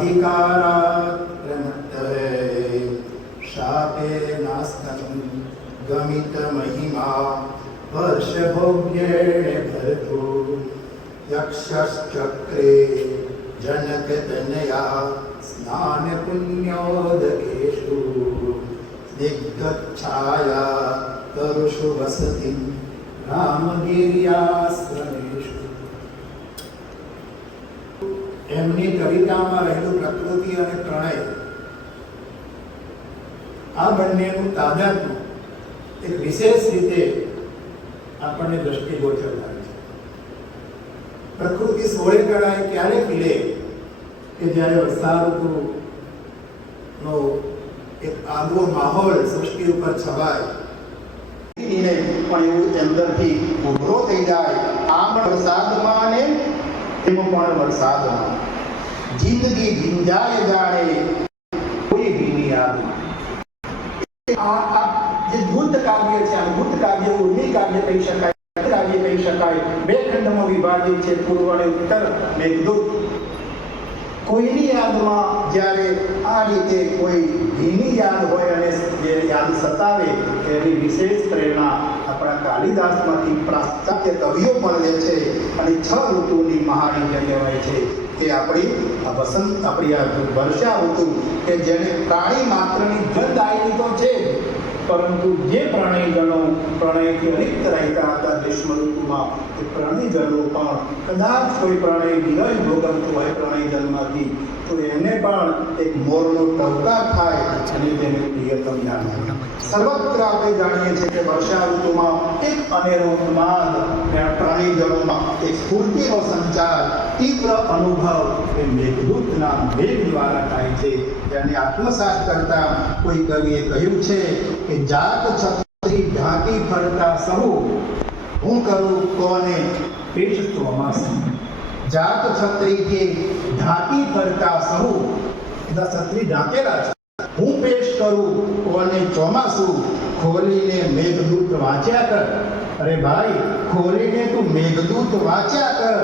स्वाधिकारात् प्रमत्तये शापे नास्तं गमित महिमा वर्षभोग्येण भरतो यक्षश्चक्रे जनकतनया स्नान पुण्योदकेषु दिग्गच्छाया तरुषु वसति रामगिर्याश्रमेषु। એમની કવિતામાં રહેલું પ્રકૃતિ અને પ્રણય, આ બંનેનું તાદાત્મ્ય એક વિશેષ રીતે આપણને દ્રષ્ટિગોચર થાય છે. પ્રકૃતિ સોળે કળાએ ક્યારે ખીલે કે જ્યારે વરસાદ ઋતુનો એક આગવો માહોલ સૃષ્ટિ ઉપર છવાય પણ એવું અંદરથી ઉભરો થઈ જાય. આમ વરસાદમાં ને એમાં પણ વરસાદમાં જિંદગી ભીંજાય જાણે કોઈ ભીની યાદ. આ જે ભૂત કાવ્ય છે, આ ભૂત કાવ્ય ઉર્મી કાવ્ય કહી શકાય, કાવ્ય કહી શકાય. બે ખંડમાં વિભાજિત છે, પૂર્વ અને ઉત્તર. મેઘદૂત કોઈની યાદમાં જ્યારે આ રીતે કોઈ ભીની યાદ હોય અને જે યાદ સતાવે એની વિશેષ પ્રેરણા આપણા કાલિદાસમાંથી પાશ્ચાત્ય કવિઓ પણ લે છે. અને 6 ઋતુની મહાની કહેવાય છે કે આપણી આ વસંત, આપણી આ વર્ષા ઋતુ કે જેને પ્રાણી માત્રની ગંધ આવી તો છે, પરંતુ જે પ્રણયજનો પ્રણયથી અલિપ્ત રહેતા હતા ગ્રીષ્મ ઋતુમાં, એ પ્રણયજનો પણ કદાચ કોઈ પ્રણય વિલય ભોગવતું હોય પ્રણયજનમાંથી, તો એને પણ એક મોરનો ટવકાર થાય અને તેને પ્રિયતમ યાદ આવે. સર્વત્ર આપણે જાણીએ છીએ કે વર્ષા ઋતુમાં એક અનેરો ઉન્માદ પ્રાણીજનોમાં, એક સ્ફૂર્તિનો સંચાર, તીવ્ર અનુભવ એ મેઘદૂતના મેઘ દ્વારા થાય છે. જેને આત્મસાત કરતા કોઈ કવિએ કહ્યું છે કે જાત છત્રી ઢાંકી ફરતા સહુ હું કરું કોને પેશ ચોમાસું. જાત છત્રીથી ઢાંકી ફરતા સહુ, બધા છત્રી ઢાંકેલા છે. હું પેશ કરું કોને ચોમાસું. ખોલીને મેઘદૂત વાંચ્યા કર. અરે ભાઈ, ખોલીને તું મેઘદૂત વાંચ્યા કર.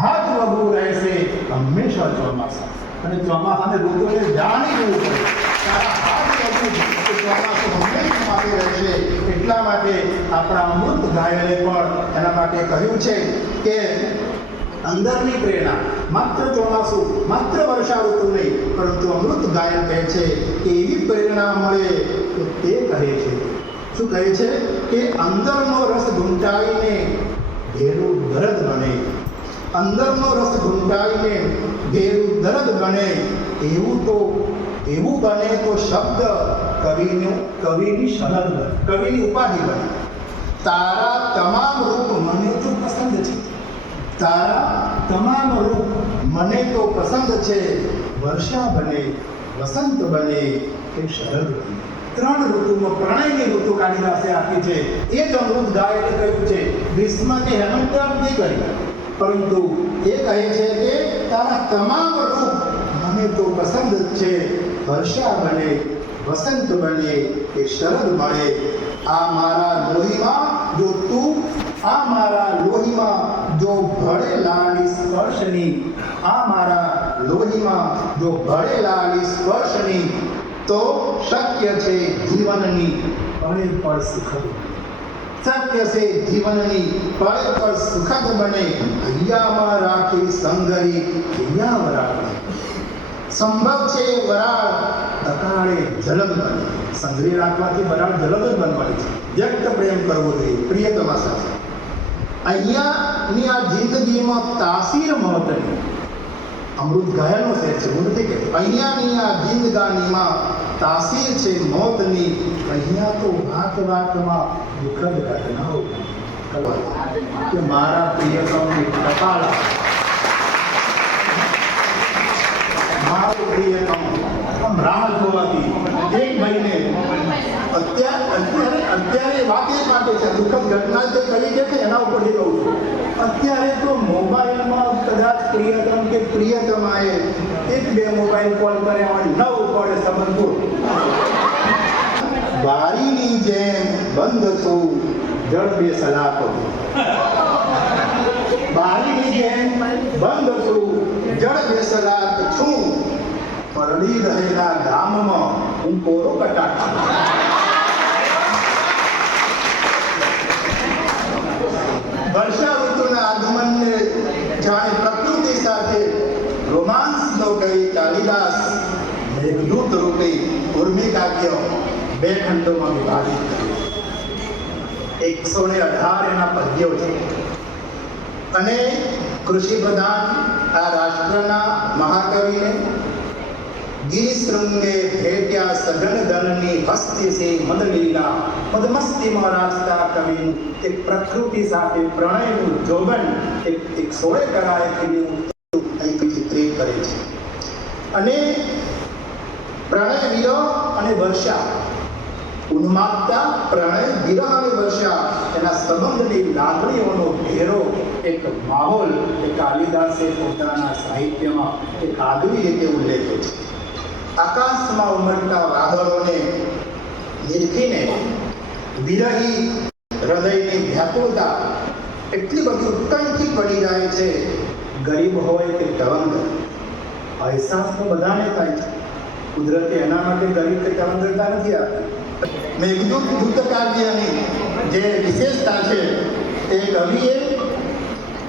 હાથ વગુ રહેશે હંમેશા ચોમાસા. અને ચોમાસાને ઋતુને જાણી લેવું પડે. તારા હાથ વગુ ચોમાસું હંમેશા માટે રહેશે. એટલા માટે આપણા અમૃત ગાયને પણ એના માટે કહ્યું છે કે અંદરની પ્રેરણા માત્ર ચોમાસું, માત્ર વર્ષા ઋતુ નહીં, પરંતુ અમૃત ગાયન કહે છે કે એવી પ્રેરણા મળે તો તે કહે છે, શું કહે છે કે અંદરનો રસ ઢૂંઢાઈને ઘેરું દર્દ બને. અંદરનો રસ ઢૂંઢાઈને ઘેરું દર્દ બને. એવું બને તો શબ્દ કવિની શરદ બને, કવિની ઉપાધિ બને. તારા તમામ રૂપ મને તો પસંદ છે. તારા તમામ રૂપ મને તો પસંદ છે. વર્ષા બને, વસંત બને કે શરદ બને. 3 ઋતુમાં પ્રણયની ઋતુ કાલિદાસે આપી છે. એ જ અમૃત ગાયને કહ્યું છે. ગ્રીષ્મ કે હેમંત નથી કરી, પરંતુ એ કહે છે કે તારા તમામ રૂપ મને તો પસંદ છે. વર્ષા બને, વસંત બને કે શરદ મળે. આ મારા લોહીમાં જો તું, આ મારા લોહીમાં જો ભળેલાની સ્પર્શની, આ મારા લોહીમાં જો ભળેલાની સ્પર્શની, તો શક્ય છે જીવનની પળે પળ સુખદ. શક્ય છે જીવનની પળે પળ સુખદ બને. હૈયામાં રાખી સંગરી હૈયામાં રાખી. સંભવ છે વરાળ અકાળે જલદ બને. સંગરી રાખવાથી વરાળ જલદ જ બનવાની છે. વ્યક્ત પ્રેમ કરવો જોઈએ પ્રિયતમા સાથે. અહીંયાની આ જિંદગીમાં તાસીર મહત્વની અમૃત ગાયનો શેર છે, હું નથી કહેતો. અહીંયાની આ જિંદગાનીમાં તાસીર છે મોતની. અહીંયા તો વાત વાતમાં દુઃખદ ઘટનાઓ કે મારા પ્રિયતમની કપાળ, મારું પ્રિયતમ આમ રાહ જોવાથી એક મહિને અત્યારે વાત એ માટે છે, દુઃખદ ઘટના જે કરી છે એના ઉપરથી કહું છું. અત્યારે તો મોબાઈલમાં કદાચ પ્રિયતમ કે પ્રિયતમાએ 1-2 મોબાઈલ કોલ કર્યા હોય, ન પડે સંબંધો. બારીની જેમ બંધ છું જળ બે સલાતો. બારીની જેમ બંધ છું જળ બે સલાત છું. પરળી રહેલા ગામમાં હું કોરો કટાક્ષ. વર્ષા ઋતુના આગમનને જાણે પ્રકૃતિ સાથે રોમાંસનો કહી કાલિદાસ મેઘદૂત રૂપે ઉર્મી કાવ્ય 2 ખંડોમાં વિભાજિત કર્યું. 118 એના પદ્યો છે અને કૃષિ પ્રધાન આ રાષ્ટ્રના મહાકવિને ગિરિશૃંગે ભેટ્યા સઘન દળની હસ્તી સે મદલીલા મદમસ્તીમાં રાસ્તા કવિનું એક પ્રકૃતિ સાથે પ્રણયનું જોબન એક સોળે કરાય કવિનું અહીં ચિત્રિત કરે છે. અને પ્રણય વિરહ અને વર્ષા, ઉન્માદતા, પ્રણય વિરહ અને વર્ષા એના સંબંધની લાગણીઓનો ઘેરો એક માહોલ એ કાલિદાસે પોતાના સાહિત્યમાં એક આગવી રીતે ઉલ્લેખ્યો છે. આકાશમાં ઉમટતા વાદળોને નિરખીને વિરહી હૃદયની વ્યાકુળતા એટલી બધી ઉત્કંઠી પડી જાય છે. ગરીબ હોય કે તવંગ, અહેસાસ તો બધાને થાય છે. કુદરતે એના માટે ગરીબ કે તવંગરતા નથી આપી. મેઘદૂત ભૂતકાવ્યની જે વિશેષતા છે તે કવિએ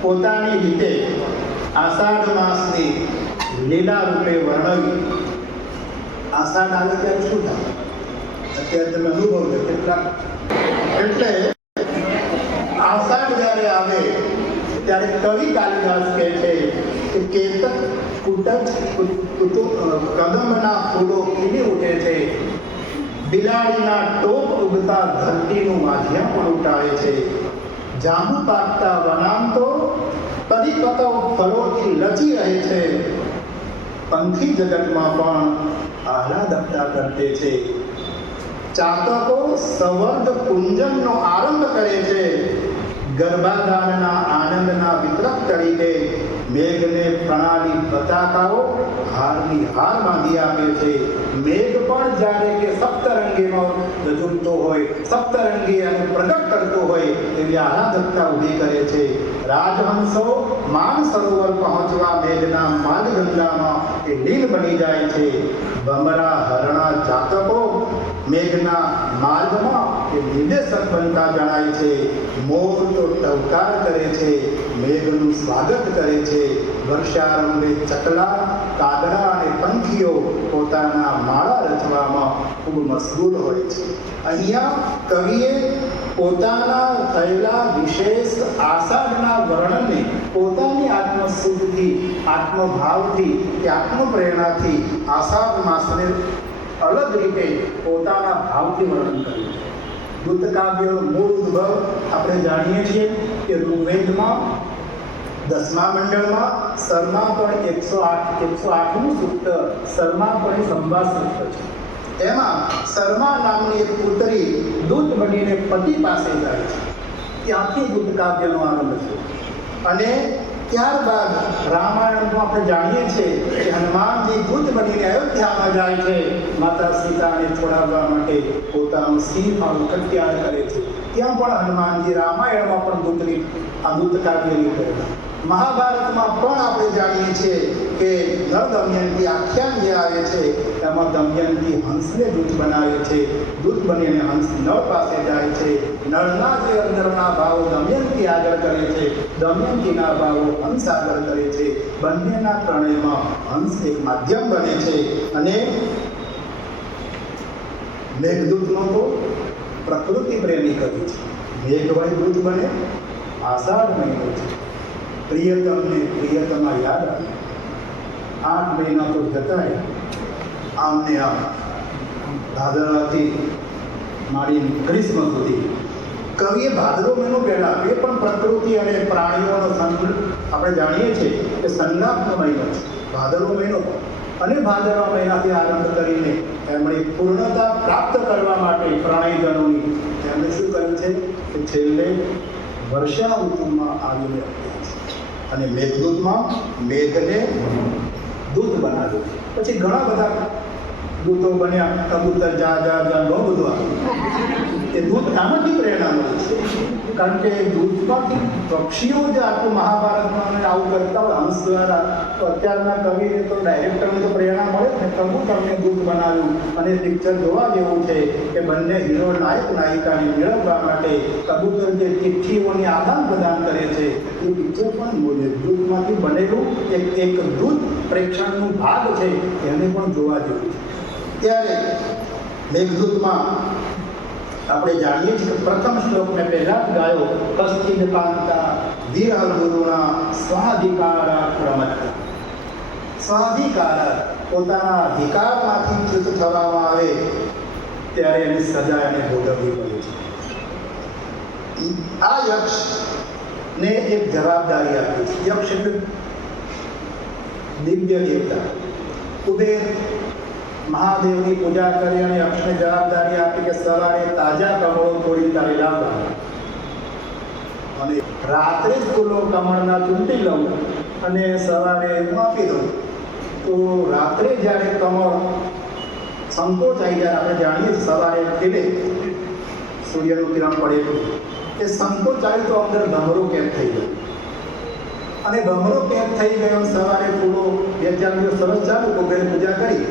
પોતાની રીતે આષાઢ માસની લીલા રૂપે વર્ણવી. આષાઢ આવે ત્યારે શું થાય? અત્યારે તમે અનુભવજો કેટલા. એટલે આષાઢ જ્યારે આવે ત્યારે કવિ કાલિદાસ કહે છે કે કેતક કુટક કદમના ફૂલો ખીલી ઉઠે છે, બિલાડીના ટોપ ઉગતા ધરતીનું માધ્યમ પણ ઉટાળે છે, જાંબુ પાકતા વનાંતો પરિપક્વ ફળોથી લચી રહે છે, પંખી જગતમાં પણ આહલાદકતા કરતે છે, ચાતકો સંવર્ધ કુંજનનો આરંભ કરે છે, ગર્ભાધાનના આનંદના વિતરક તરીકે મેઘને પ્રણાલી પતાકાઓ હારની હાર બાંધી આપે છે. મેઘ પણ જ્યારે કે સપ્તરંગીમાં ઝૂમતો હોય, સપ્તરંગી એનું પ્રગટ કરતો હોય એવી આહલાદકતા ઊભી કરે છે. રાજહંસો માન સરોવર પહોંચવા મેઘના માર્ગગંગામાં એ લીન બની જાય છે. ભમરા હરણા જાતકો મેઘના માર્ગમાં એ નિર્દેશક બનતા જણાય છે. મોર તો ટવકાર કરે છે, મેઘનું સ્વાગત કરે છે. વર્ષારંભે ચકલા, કાગડા અને પંખીઓ પોતાના માળા રચવામાં ખૂબ મશગુલ હોય છે. અહીંયા કવિએ પોતાના થયેલા વિશેષ આષાઢના વર્ણનને પોતાની આત્મસુદ્ધથી, આત્મભાવથી કે આત્મપ્રેરણાથી આષાઢ માસને અલગ રીતે પોતાના ભાવથી વર્ણન કર્યું. દૂતકાવ્યનો મૂળ ઉદ્ભવ આપણે જાણીએ છીએ કે ઋગ્વેદમાં 10મા મંડળમાં શર્માપણ 108મું સૂક્ત શર્માપણી સંવાદ સૂક્ત છે. એમાં શર્મા નામની એક પુત્રી દૂત બનીને પતિ પાસે જાય છે. ત્યાંથી દૂતકાવ્યનો આરંભ છે. અને ત્યારબાદ રામાયણમાં આપણે જાણીએ છીએ કે હનુમાનજી દૂત બનીને અયોધ્યામાં જાય છે. માતા સીતાને છોડાવવા માટે પોતાનું સિંહ કટ્યાર કરે છે. ત્યાં પણ હનુમાનજી, રામાયણમાં પણ દૂતકાવ્યની પ્રેરણા. મહાભારતમાં પણ આપણે જાણીએ છીએ કે નળ દમયંતી આખ્યાન જે આવે છે એમાં દમયંતી હંસને દૂત બનાવે છે. દૂત બનીને હંસ નળ પાસે જાય છે. નળના જે અંદરના ભાવો દમયંતી આગળ કરે છે, દમયંતીના ભાવો હંસ આગળ કરે છે. બંનેના પ્રણયમાં હંસ એક માધ્યમ બને છે. અને મેઘદૂતનો તો પ્રકૃતિ પ્રેમી કવિ છે. મેઘભાઈ દૂત બને, આષાઢ મહિનો છે. પ્રિયતમને પ્રિયતમા યાદ આવે. 8 મહિના તો જતા આમને આમ ભાદરવાથી માંડી ગ્રીષ્મ સુધી. કવિએ ભાદરવો મહિનો પહેલા એ પણ પ્રકૃતિ અને પ્રાણીઓનો આપણે જાણીએ છીએ કે સંલાપનો મહિનો છે ભાદરવો મહિનો. અને ભાદરવા મહિનાથી આરંભ કરીને એમણે પૂર્ણતા પ્રાપ્ત કરવા માટે પ્રણયજનોની એમણે શું કર્યું છે કે છેલ્લે વર્ષા ઋતુમાં આવીને અને મેઘદૂતમાં મેઘને દૂત બનાવ્યું. પછી ઘણા બધા દૂતો બન્યા. કબૂતર જા જા જા બહુ બધું આવ્યું. એ દૂધ આમાંથી પ્રેરણા મળે છે, કારણ કે દૂધમાંથી પક્ષીઓ જે આખું મહાભારતમાં અને આવું કરતા હોય હંસ દ્વારા, તો અત્યારના કવિને તો ડાયરેક્ટરને તો પ્રેરણા મળે ને, પ્રભુ તમને દૂધ બનાવ્યું. અને પિક્ચર જોવા જેવું છે કે બંને હીરો નાયક નાયિકાને મેળવવા માટે કબૂતર જે ચિઠ્ઠીઓની આદાન પ્રદાન કરે છે એ પિક્ચર પણ દૂધમાંથી બનેલું એક દૂધ પ્રેક્ષણનું ભાગ છે, એને પણ જોવા જેવું છે. ત્યારે મેઘદૂતમાં આપણે જાણીએ છીએ કે પ્રથમ શ્લોક મેં પહેલા જ ગાયો, કશ્ચિદ કાંતા વિરહ ગુરુના સ્વાધિકારા પ્રમત્તા. સ્વાધિકાર પોતાના અધિકારમાંથી ચ્યુત થવામાં આવે ત્યારે એની સજા એને ભોગવવી પડે છે. આ યક્ષને એક જવાબદારી આપી છે. યક્ષ એટલે દિવ્ય દેવતા. કુબેર મહાદેવની પૂજા કરી અને યક્ષને જવાબદારી આપી કે સવારે તાજા કમળો તોડી તારે લાવવા અને રાત્રે જ ફૂલો કમળના ચૂંટી લઉં અને સવારે હું આપી દઉં. તો રાત્રે જ્યારે કમળ સંકોચાઈ જાય, આપણે જાણીએ સવારે ખીલે સૂર્યનું કિરણ પડે એ સંકોચાય તો અંદર ભમરો કેમ થઈ ગયો અને ભમરો કેમ થઈ ગયો. સવારે ફૂલો 2-4 દિવસ સરસ ચાલુ, કુબેર પૂજા કરી,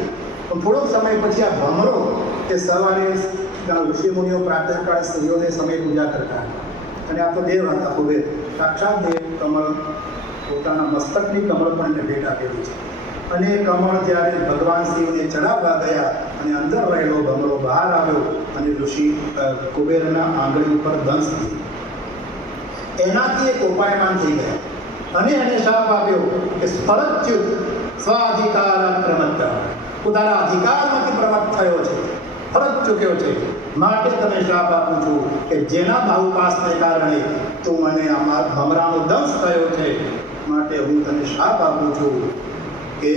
પણ થોડોક સમય પછી આ ભમરો એ સવારે ઋષિમુનિઓ પ્રાતઃકાળે સૂર્યોદય સમયે પૂજા કરતા અને આ તો દેવ હતા કુબેર, સાક્ષાત દેવ. કમળ પોતાના મસ્તકની કમળ પણ એને ભેટ આપેલી છે. અને કમળ જ્યારે ભગવાન શિવને ચડાવવા ગયા અને અંદર રહેલો ભમરો બહાર આવ્યો અને ઋષિ કુબેરના આંગળી ઉપર દંશ દીધો. એનાથી એક ઉપાયમાન થઈ ગયા અને એને શાપ આપ્યો કે સ્ફરચ્યુત સ્વાધિકાર પ્રમત્તા. પોતાના અધિકારમાંથી પ્રમત્ત થયો છે, ફરજ ચૂક્યો છે, માટે તમે શાપ આપું છું કે જેના બાહુપાસને કારણે તું મને આ ભમરાનો દંશ થયો છે, માટે હું તને શાપ આપું છું કે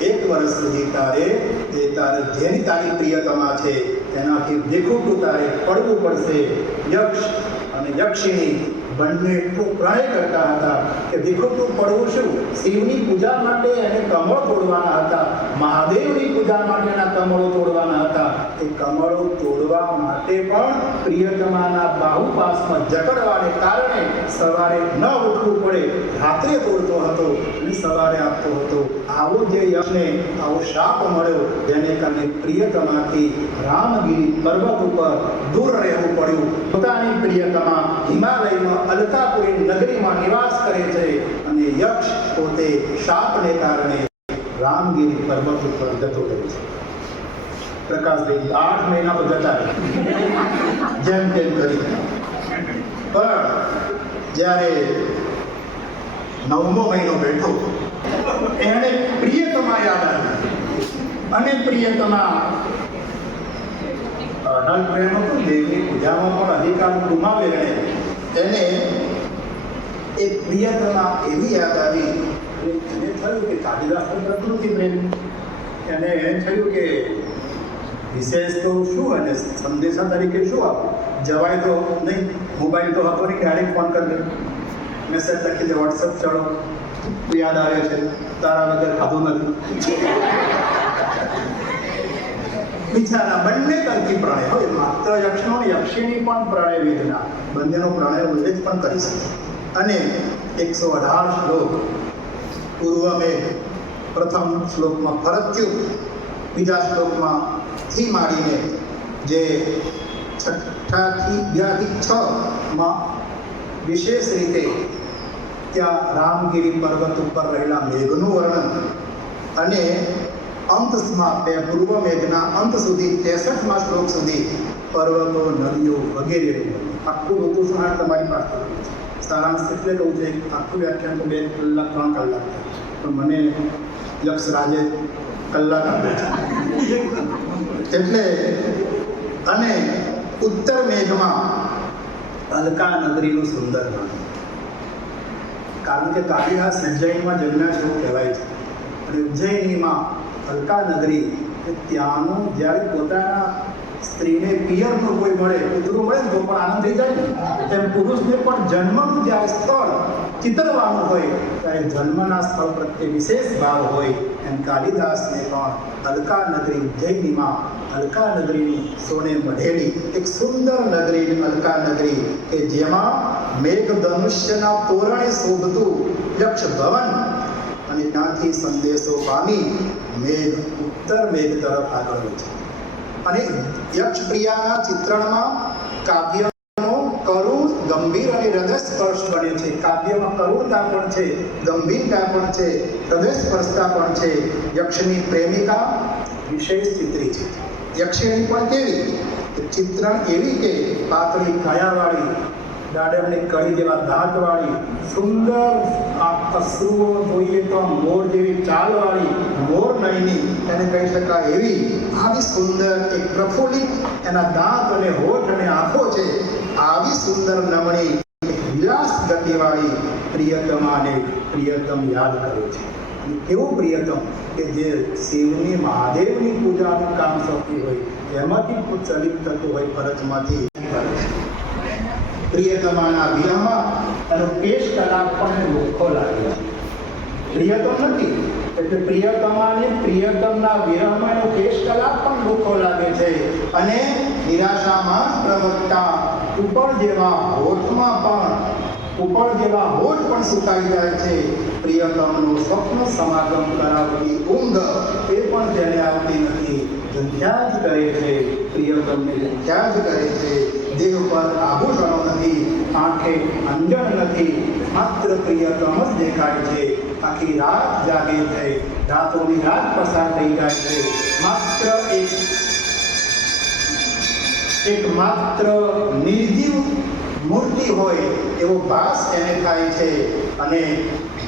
1 વર્ષ સુધી તારે જેની તારી પ્રિયતમા છે એનાથી વિખૂટું તારે પડવું પડશે. યક્ષ અને યક્ષિણી બંને એટલું પ્રણય કરતા હતા કે વિખૂટું પડવું શું, શિવની પૂજા માટે એને કમળ તોડવાના હતા, મહાદેવની પૂજા માટેના કમળો તોડવાના હતા. એ કમળો તોડવા માટે પણ પ્રિયતમાના બાહુપાસમાં જકડવાને કારણે સવારે ન ઉઠવું પડે, રાત્રે તોડતો હતો અને સવારે આપતો હતો. આવો જે યક્ષને આવો શાપ મળ્યો, જેને કારણે પ્રિયતમાથી રામગીરી પર્વત ઉપર દૂર રહેવું પડ્યું. પોતાની પ્રિયતમા હિમાલયમાં અલકાપુરી નગરીમાં નિવાસ કરે છે અને યક્ષ પોતે શાપને કારણે રામગીરી પર્વત ઉપર જતો રહે છે. પ્રકાશભાઈ 8 મહિના તો જતા રહે જેમ તેમ કરી, પણ જ્યારે 9મો મહિનો બેઠો એને પ્રિયતમા યાદ આવી અને પ્રિયતમા અઢળ પ્રેમ હતો, દેવની પૂજામાં પણ અધિકાર ગુમાવે એને એ પ્રિયતમા એવી યાદ આવી. એને થયું કે કાલિદાસ તો પ્રકૃતિ પ્રેમ, એને થયું કે વિશેષ તો શું અને સંદેશા તરીકે શું આપું, જવાય તો નહીં, મોબાઈલ તો હતો નહીં, ડાયરેક્ટ ફોન કરી દે, મેસેજ લખી દે, વોટ્સઅપ ચલો, યાદ આવે છે, તારા વગર ખાધું નથી. બિચારા બંને તરફી પ્રણય હોય, માત્ર યક્ષનો યક્ષિણી પણ પ્રણય વેદના, બંનેનો પ્રણય ઉલ્લેખ પણ કરી શકે. અને 118 શ્લોક પૂર્વ મેં પ્રથમ શ્લોકમાં ફરચ્યુત, બીજા શ્લોકમાં થી માંડીને જે 2-6 વિશેષ રીતે ત્યાં રામગીરી પર્વત ઉપર રહેલા મેઘનું વર્ણન અને અંતમાં પૂર્વ મેઘના અંત સુધી 63મા શ્લોક સુધી પર્વતો, નદીઓ વગેરે આખું ઋતુસંહાર તમારી પાસે. સારાંશ એટલે કહું છે, આખું વ્યાખ્યાન તો 2 કલાક 3 કલાક, પણ મને યક્ષ રાજે કલાક આપે છે એટલે. અને ઉત્તર મેઘમાં અલકા નગરીનું સુંદર નામ, કારણ કે કાલિદાસ ઉજ્જૈનમાં જન્મ્યા છે એવું કહેવાય છે. અને ઉજ્જૈનીમાં અલકા નગરી, ત્યાંનું જ્યારે પોતાના સ્ત્રીને પિયરનું કોઈ મળે, પુત્રું મળે ને તો પણ આનંદ થઈ જાય ને, તેમ પુરુષને પણ જન્મનું જ્યારે સ્થળ ચિતરવાનું હોય ત્યારે જન્મના સ્થળ પ્રત્યે વિશેષ ભાવ હોય. એમ કાલિદાસને પણ અલકા નગરી ઉજ્જૈનીમાં અલકા નગરીની સોને મઢેલી એક સુંદર નગરી અલકા નગરી કે જેમાં મેઘધનુષ્યના તોરણે શોભતું યક્ષ ભવન અને ત્યાંથી સંદેશો પામી મેઘ ઉત્તર મેઘ તરફ આગળ વધે અને યક્ષપ્રિયાના ચિત્રણમાં કાવ્યનો કરુણ ગંભીર અને હૃદયસ્પર્શ બને છે. કાવ્યમાં કરુણતા પણ છે, ગંભીરતા પણ છે, હૃદયસ્પર્શતા પણ છે. યક્ષની પ્રેમિકા વિશેષ ચિત્રી છે. યક્ષિણી પણ કેવી ચિત્રણ એવી કે પાતળી કાયાવાળી, દાડમની કળી જેવા દાંતવાળી, સુંદર અશ્રુઓ જોઈએ તો મોર જેવી ચાલવાળી, મોર નયની એને કહી શકાય એવી આવી સુંદર એક પ્રફુલ્લિત એના દાંત અને હોઠ અને આંખો છે. આવી સુંદર નમણી વિલાસ ગતિવાળી પ્રિયતમાને પ્રિયતમ યાદ કરે છે. અને કેવું પ્રિયતમ કે જે શિવની મહાદેવની પૂજાનું કામ સોંપી હોય એમાંથી ચલિત થતું હોય ફરજમાંથી પ્રિયતમાના વિરહમાં એનો કેશ કલાપ પણ લોખો લાગે છે. પ્રિયતમ નથી એટલે પ્રિયતમાને પ્રિયતમના વિરહમાં એનો કેશ કલાપ પણ લોખો લાગે છે. અને નિરાશામાં પ્રવક્તા ઉપર જેવા હોઠમાં પણ સુકાઈ જાય છે. પ્રિયતમનું સ્વપ્ન સમાગમ કરાવતી ઊંઘ એ પણ તેને આવતી નથી. ધ્યાન કરે છે, પ્રિયતમને ધ્યાન કરે છે. દેહ પર આભૂષણો નથી, આંખે અંજન નથી, માત્ર પ્રિયતમ જ દેખાય છે. આખી રાત જાગે છે, રાતોની રાત પસાર થઈ જાય છે. માત્ર નિર્જીવ મૂર્તિ હોય એવો ભાસ એને થાય છે. અને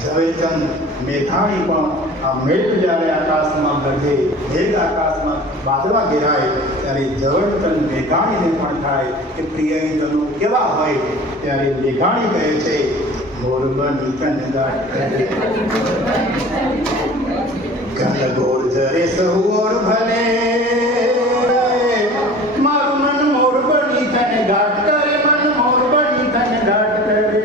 ઝવેરચંદ મેઘાણી પણ આ મેઘ જ્યારે આકાશમાં ગરજે, મેઘ આકાશમાં વાદળા ઘેરાય ત્યારે ઝવેરચંદ મેઘાણીને પણ થાય કે પ્રિયજનો કેવા હોય. ત્યારે મેઘાણી કહે છે મોરબની કનગાટ ઘનઘોર જરે સહુઓર ભલે મારું મન મોરબની કનગાટ કરે, મન મોરબની કનગાટ કરે,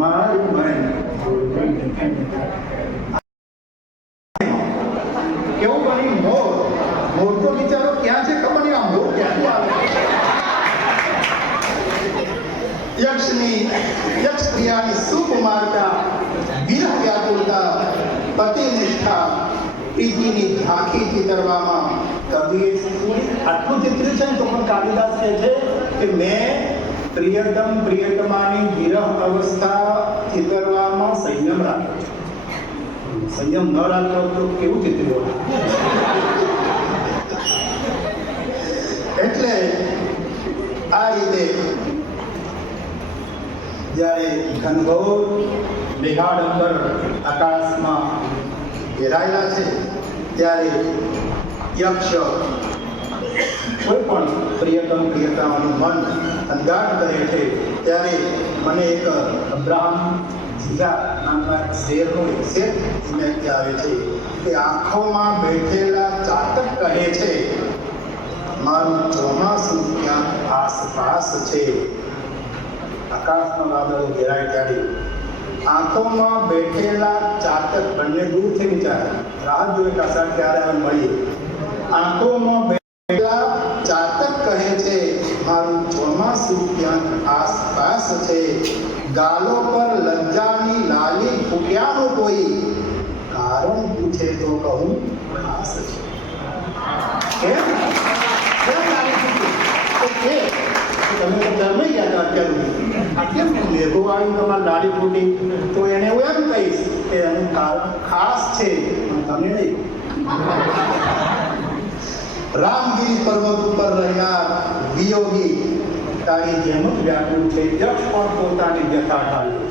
મારું મન મોરબની કનગાટ. કેવું બની મોર તો બિચારો ક્યાં છે ખબર નહીં. આ મોર ક્યાંથી આવે? યક્ષ પ્રિયાની સુકુમારતા, વિરહ વ્યાકુળતા, પતિનિષ્ઠા, પ્રીતિની ઝાંખી ચિતરવામાં કવિએ આટલું ચિત્ર્યું છે ને તો પણ કાલિદાસ કહે છે કે મેં પ્રિયતમાની વિરહ અવસ્થા ચિતરવામાં સંયમ રાખ્યો છે. સંયમ ન રાખ્યો તો કેવું ચિત્ર્યું? એટલે આ રીતે જ્યારે ઘનઘોર મેઘાડંબર આકાશમાં ઘેરાયેલા છે ત્યારે યક્ષ કોઈ પણ પ્રિયતમાનું મન અંગાટ કરે છે. ત્યારે મને એક અબ્રાહમ જીરા નામના શેરનો એક શેર આવે છે કે આંખોમાં બેઠેલા ચાતક કહે છે મારું ચોમાસું ક્યાંક આસપાસ છે. આકાશમાં વાદળો ઘેરાય ત્યારે આંખોમાં બેઠેલા ચાતક બંને દૂર છે બિચારા, રાહ જોઈ કસાર ક્યારે આવે મળીએ. આંખોમાં બેઠેલા ચાતક કહે છે મારું ચોમાસું ક્યાંક આસપાસ છે. ગાલો પર લજ્જાની લાલી ફૂટ્યાનું કોઈ કારણ પૂછે તો કહું ખાસ છે. કેમ લાલી ફૂટી? તમે તો ધર્મઈ ગયા હતા અત્યારે. આ કેમ મેઘો આવ્યું તમારે લાડી ફૂટી? તો એને હું એમ કહીશ કે એનું કારણ ખાસ છે, તમે નહીં. રામગીરી પર્વત ઉપર રહ્યા વિયોગી તારી જેમ જ વ્યાકુળ છે. યક્ષ પણ પોતાની વ્યથા ઢાળી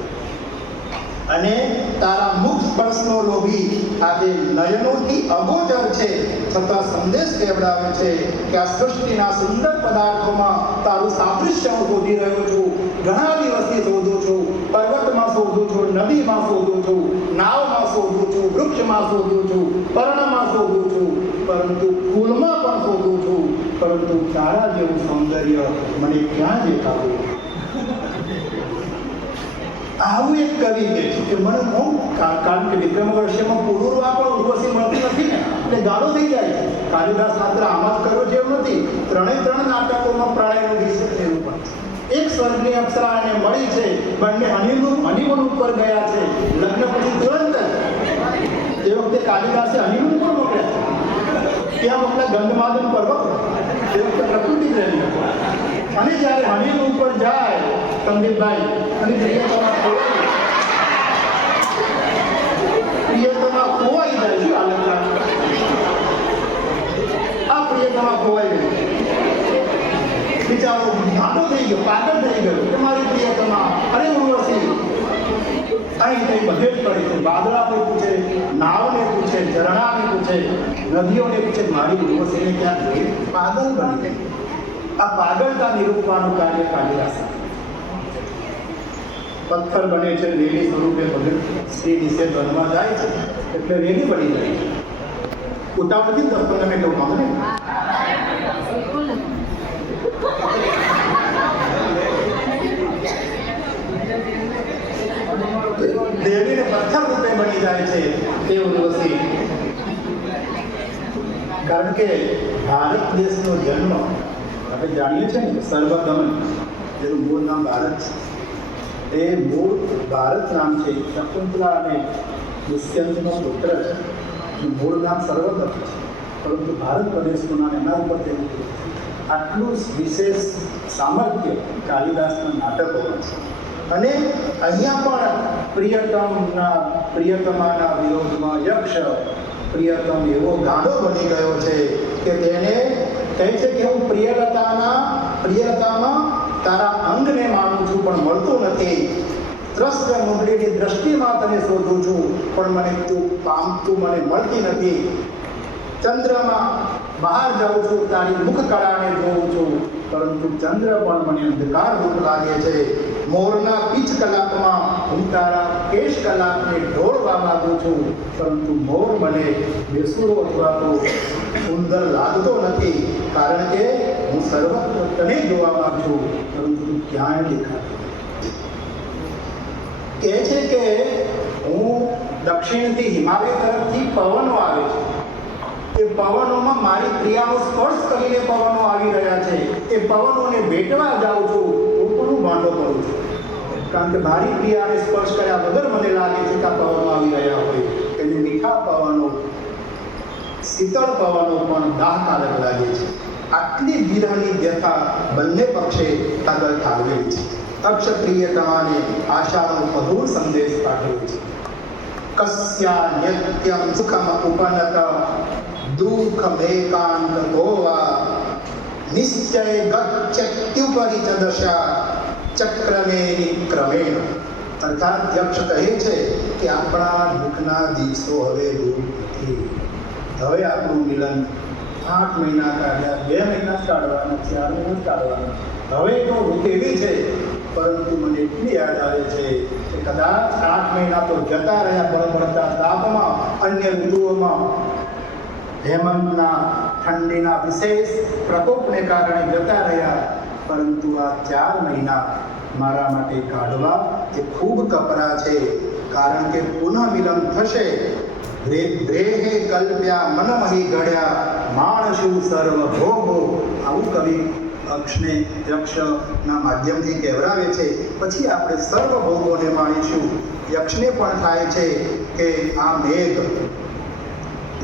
અને તારા મુખ સ્પર્શનો લોભી આજે નયનોથી અગોચર છે છતાં સંદેશ કહેવડાવે છે કે આ સૃષ્ટિના સુંદર પદાર્થોમાં તારું સાદૃશ્ય હું શોધી રહ્યો છું. ઘણા દિવસથી શોધું છું, પર્વતમાં શોધું છું, નદીમાં શોધું છું, નાવમાં શોધું છું, વૃક્ષમાં શોધું છું, પર્ણમાં શોધું છું, પરંતુ ફૂલમાં પણ શોધું છું, પરંતુ તારા જેવું સૌંદર્ય મને ક્યાં દેખાતું? આવું એક કવિ કહે છે કે મને હું કારણ કે વિક્રમ વર્ષમાં પૂર્વમાં પણ ઉર્વશી મળતી નથી ને એટલે ગાળો થઈ જાય છે. કાલિદાસ માત્ર આમાં જ કર્યો છે એવું નથી, ત્રણ નાટકોમાં પ્રણયનું વિશે એવું પણ છે. એક સ્વર્ગની અપ્સરા એને મળી છે, બંને હનીમૂન ઉપર ગયા છે, લગ્ન પછી તુરંત જ એ વખતે કાલિદાસે હનીમૂન પણ મોકલ્યા છે. ત્યાં મોકલ્યા ગંધમાદન પર્વત, એ વખતે પ્રકૃતિ પ્રેમી હતો. અને જ્યારે હનીમૂન ઉપર જાય સંદીપભાઈ અને પ્રિયતમા ખોવાઈ જાય છે. આ પ્રિયતમા ખોવાઈ ગઈ, બિચારો ગાંડો થઈ ગયો, પાગલ થઈ ગયો કે મારી પ્રિયતમા, અરે ઉર્વશી અહીં કઈ બધે જ પડી છે. વાદળાને પૂછે, નાવને પૂછે, ઝરણાને પૂછે, નદીઓને પૂછે, મારી ઉર્વશીને ક્યાં ગઈ? પાગલ બની ગઈ. આ પાગલતા નિરૂપવાનું કાર્ય કાલિદાસ. પથ્થર બને છે, રેલી સ્વરૂપે ભગત શ્રી દિશે બનવા જાય છે એટલે રેલી બની જાય છે. ઉતાવળ નથી દસ 15 મિનિટ કહું ને. દેવીને પથ્થર રૂપે બની જાય છે તે ઉર્વશી. કારણ કે ભારત દેશનો જન્મ આપણે જાણીએ છીએ ને, સર્વગમન, જેનું મૂળ નામ ભારત છે. એ મૂળ ભારત નામ છે. શકુંતલા અને દુષ્યંતનો પુત્ર છે. મૂળ નામ સર્વગમ છે, પરંતુ ભારત પ્રદેશનું નામ એના ઉપર તેનું છે. આટલું વિશેષ સામર્થ્ય કાલિદાસના નાટકોમાં છે. અને અહીંયા પણ પ્રિયતમાના વિરોધમાં યક્ષ પ્રિયતમ એવો ગાંડો બની ગયો છે કે તેને કહે છે કે હું પ્રિયલતામાં તારા અંગને માનું છું પણ મળતું નથી. દ્રશ્ય મુંદડીની દ્રષ્ટિમાં તને શોધું છું પણ મને તું પામતું મને મળતી નથી. ચંદ્રમાં બહાર જાઉં છું, તારી મુખ કળાને જોઉં છું, પરંતુ ચંદ્ર પણ મને અંધકાર રૂપ લાગે છે. મોરના પીછ કલાકમાં હું તારા કેશ કલાકને ઢોળવા માંગુ છું, પરંતુ મોર મને બેસુરો અથવા તો સુંદર લાગતો નથી, કારણ કે હું સર્વત્ર તને જોવા માંગુ છું, પરંતુ ક્યાંય દેખાતો. કહે છે કે હું દક્ષિણથી હિમાલય તરફથી પવનો આવે છે, એ પવનોમાં મારી ક્રિયાનો સ્પર્શ કરીને પવનો આવી રહ્યા છે. એ પવનોને ભેટવા જાઉં છું, હું પણ વાંધો કરું છું, કારણ કે મારી ક્રિયાને સ્પર્શ કર્યા વગર મને લાગે છે કે આ પવનો આવી રહ્યા હોય. એને મીઠા પવનો, શીતળ પવનો પણ દાહકારક લાગે છે. આટલી વિરહની વ્યથા બંને પક્ષે આગળ ઠાલવેલી છે. અક્ષપ્રિયતમાને આશાનો મધુર સંદેશ પાઠવ્યો છે. કસ્યા નિત્યમ સુખમ ઉપનત દુઃખમેકાંત હોવા નિશ્ચય ગચ્છત્યુપરિ ચ દશા ચક્રમેની ક્રમેણ. અર્થાત યક્ષ કહે છે કે આપણા દુઃખના દિવસો હવે દૂર નથી. હવે આપણું મિલન 8 મહિના કાઢ્યા, 2 મહિના કાઢવાના, 4 મહિના કાઢવાના. હવે તો ઋતુ એવી છે, પરંતુ મને એટલી યાદ આવે છે કે કદાચ 8 મહિના તો જતા રહ્યા બળબડતા તાપમાં, અન્ય ઋતુઓમાં હેમંતના ઠંડીના વિશેષ પ્રકોપને કારણે જતા રહ્યા, પરંતુ આ 4 મહિના મારા માટે કાઢવા એ ખૂબ કપરા છે. કારણ કે પુનઃ મિલન થશે. દ્રેહે કલ્પ્યા મનમહી ઘડ્યા માણશું સર્વભોગો. આવું કવિ યક્ષના માધ્યમથી કહેવરાવે છે. પછી આપણે સર્વભોગોને માણીશું. યક્ષને પણ થાય છે કે આ મેઘ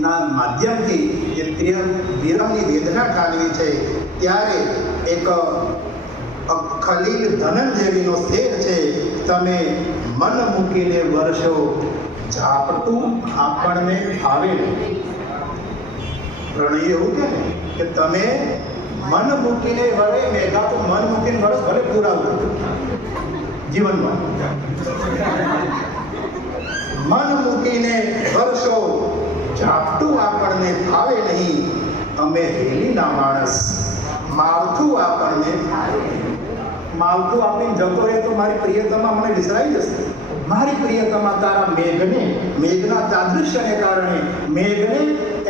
ના માધ્યમથી જે વિરહની વેદના ઠાલવી છે, ત્યારે એક ખલીલ ધનંજયનો શેર છે, તમે મન મૂકીને વર્ષો ઝાપટું આપણને ફાવે. પ્રણય એવું કે તમે મન મૂકીને વળે, મેઘા તો મન મૂકીને વળે, ભલે પૂરા જીવનમાં મન મૂકીને વર્ષો ઝાપટું આપણને ફાવે નહીં. અમે હેલીના માણસ, માવઠું આપણને માવઠું આપીને જતો રહે તો મારી પ્રિયતમા મને વિસરાઈ જશે. મારી પ્રિયતમા તારા મેઘના તાદૃશ્યને કારણે મેઘને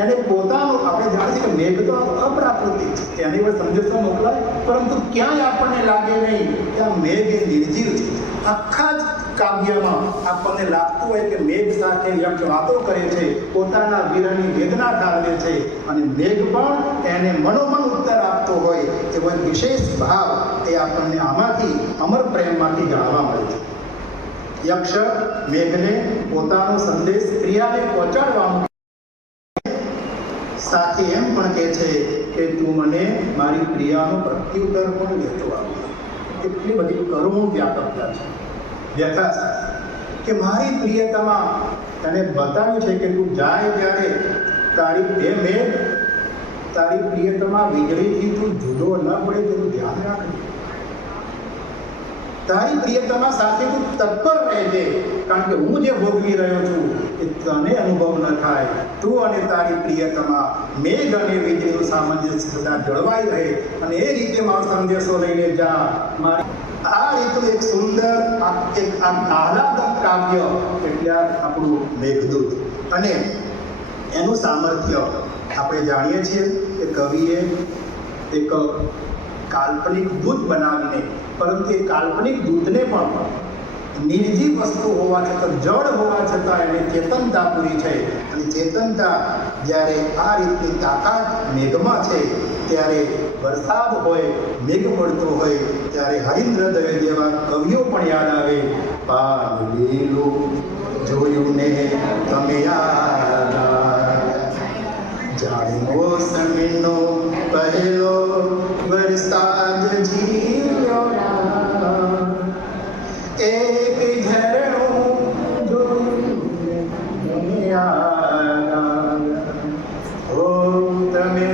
એને પોતાનું, આપણે જાણીએ કે મેઘ તો અપ્રાકૃતિક છે, એની પર સંદેશો મોકલાય, પરંતુ ક્યાંય આપણને લાગે નહીં કે આ મેઘ એ નિર્જીવ છે. આખા જ કાવ્યમાં આપણને લાગતું હોય કે મેઘ સાથે યક્ષ વાતો કરે છે, પોતાના વિરહની વેદના ઠાલવે છે, અને મેઘ પણ એને મનોમન ઉત્તર આપતો હોય એવો એક વિશેષ ભાવ એ આપણને આમાંથી અમર પ્રેમમાંથી જાણવા મળે છે. યક્ષ મેઘને પોતાનો સંદેશ પ્રિયાને પહોંચાડવાનું સાથે એમ પણ કહે છે કે તું મને મારી પ્રિયાનો પ્રત્યુત્તર પણ લેતો આવ. એટલી બધી કરુણ વ્યાપકતા છે, વ્યથા સાથે કે મારી પ્રિયતમા તને બતાવ્યું છે કે તું જાય ત્યારે તારી મેઘ તારી પ્રિયતમા વીજળીથી તું જુદો ન પડે તેનું ધ્યાન રાખજે. તારી પ્રિયતમા સાથે તું તત્પર રહેજે, કારણ કે હું જે ભોગવી રહ્યો છું એ તને અનુભવ ન થાય. તું અને તારી પ્રિયતમા મેઘ અને વીજળીનું સામંજસ્ય સદા જળવાઈ રહે, અને એ રીતે મારો સંદેશો લઈને જા. મારી આ રીતનું એક સુંદર એક આહલાદક કાવ્ય એટલે આપણું મેઘદૂત. અને એનું સામર્થ્ય આપણે જાણીએ છીએ કે કવિએ એક કાલ્પનિક દૂત બનાવીને, પરંતુ એ કાલ્પનિક દૂતને પણ નિર્જીવ વસ્તુ હોવા છતાં, જળ હોવા છતાં એને ચેતનતા પૂરી છે. અને ચેતનતા જ્યારે આ રીતની તાકાત મેઘમાં છે, ત્યારે વરસાદ હોય, મેઘ પડતો હોય, ત્યારે હરીન્દ્ર દવે જેવા કવિઓ પણ યાદ આવે. પાલું જોયું ને તમે જાણે મોસમીનો પહેલો વરસાદ જીવ્યો, એક ઝરણું જોયું તમે હો તમે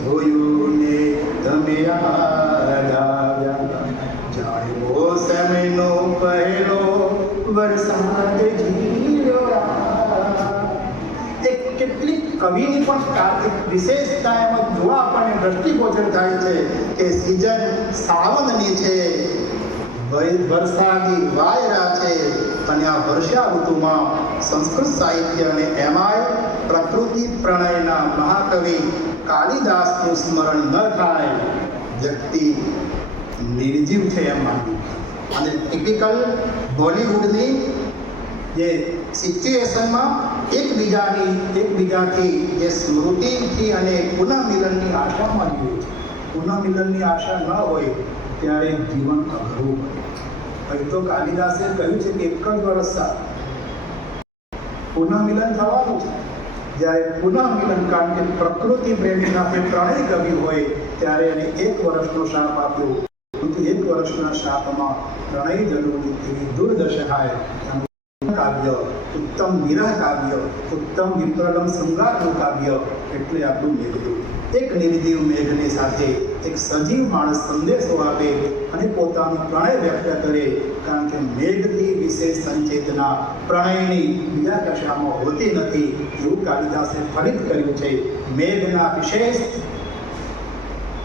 જોયું ને તમે જાણે મોસમીનો પહેલો વરસાદ જીવ્યો. કેટલીક કવિની પણ વિશેષતા એમાં જોવા આપણને દ્રષ્ટિગોચર થાય છે કે સિઝન સાવનની છે, વરસાદી વાયરા છે, અને આ વર્ષા ઋતુમાં સંસ્કૃત સાહિત્ય અને એમાંય પ્રકૃતિ પ્રણયના મહાકવિ કાલિદાસનું સ્મરણ ન થાય, વ્યક્તિ નિર્જીવ છે એમ માનવું. અને ટિપિકલ બોલિવૂડની જે સિચ્યુએશનમાં એકબીજાથી જે સ્મૃતિથી અને પુનઃમિલનની આશામાં જીવે છે. પુનઃમિલનની આશા ન હોય ત્યારે જીવન અઘરું પડે. અહીં તો કાલિદાસે કહ્યું છે કે એક જ વર્ષ પુનઃમિલન થવાનું છે. જ્યારે પુનઃમિલન, કારણ કે પ્રકૃતિ પ્રેમી સાથે પ્રણય કવિ હોય ત્યારે એને 1 વર્ષનો શાપ આપ્યો, પરંતુ 1 વર્ષના શાપમાં પ્રણય જરૂરી એવી દુર્દશા થાય. કાવ્ય ઉત્તમ વિરહ કાવ્ય, ઉત્તમ વિપ્રલમ શૃંગારનું કાવ્ય એટલે આપણું મેઘદૂત. એક નિર્જીવ મેઘની સાથે એક સજીવ માણસ સંદેશો આપે અને પોતાનું પ્રણય વ્યક્ત કરે, કારણ કે મેઘથી વિશેષ સંચેતના પ્રણયની બીજા કશામાં હોતી નથી, એવું કાલિદાસે ફલિત કર્યું છે. મેઘના વિશેષ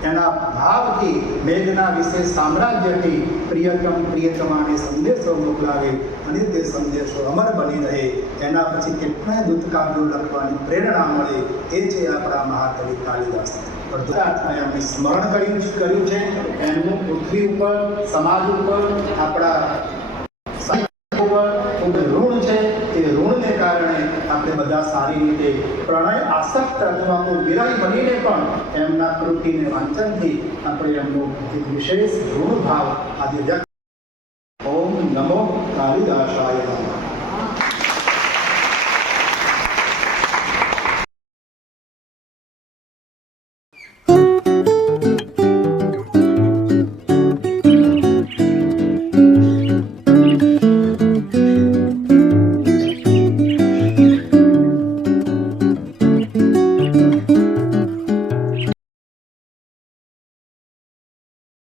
એના ભાવથી, મેઘના વિશેષ સામ્રાજ્યથી પ્રિયતમાને સંદેશો મોકલાવે અને તે સંદેશો અમર બની રહે. એના પછી કેટલાય દૂતકાવ્યો લખવાની પ્રેરણા મળે. એ છે આપણા મહાકવિ કાલિદાસ. એમને સ્મરણ કર્યું છે. એમનું પૃથ્વી ઉપર, સમાજ ઉપર, આપણા સાહિત્ય ઉપર ખૂબ ઋણ છે. એ ઋણને કારણે આપણે બધા સારી રીતે પ્રણય આસક્ત અથવા તો વિરહી બનીને પણ એમના કૃતિને વાંચનથી આપણે એમનો એક વિશેષ ઋણ ભાવ આજે વ્યક્ત. ઓમ નમો કાલિદાસાય નમઃ.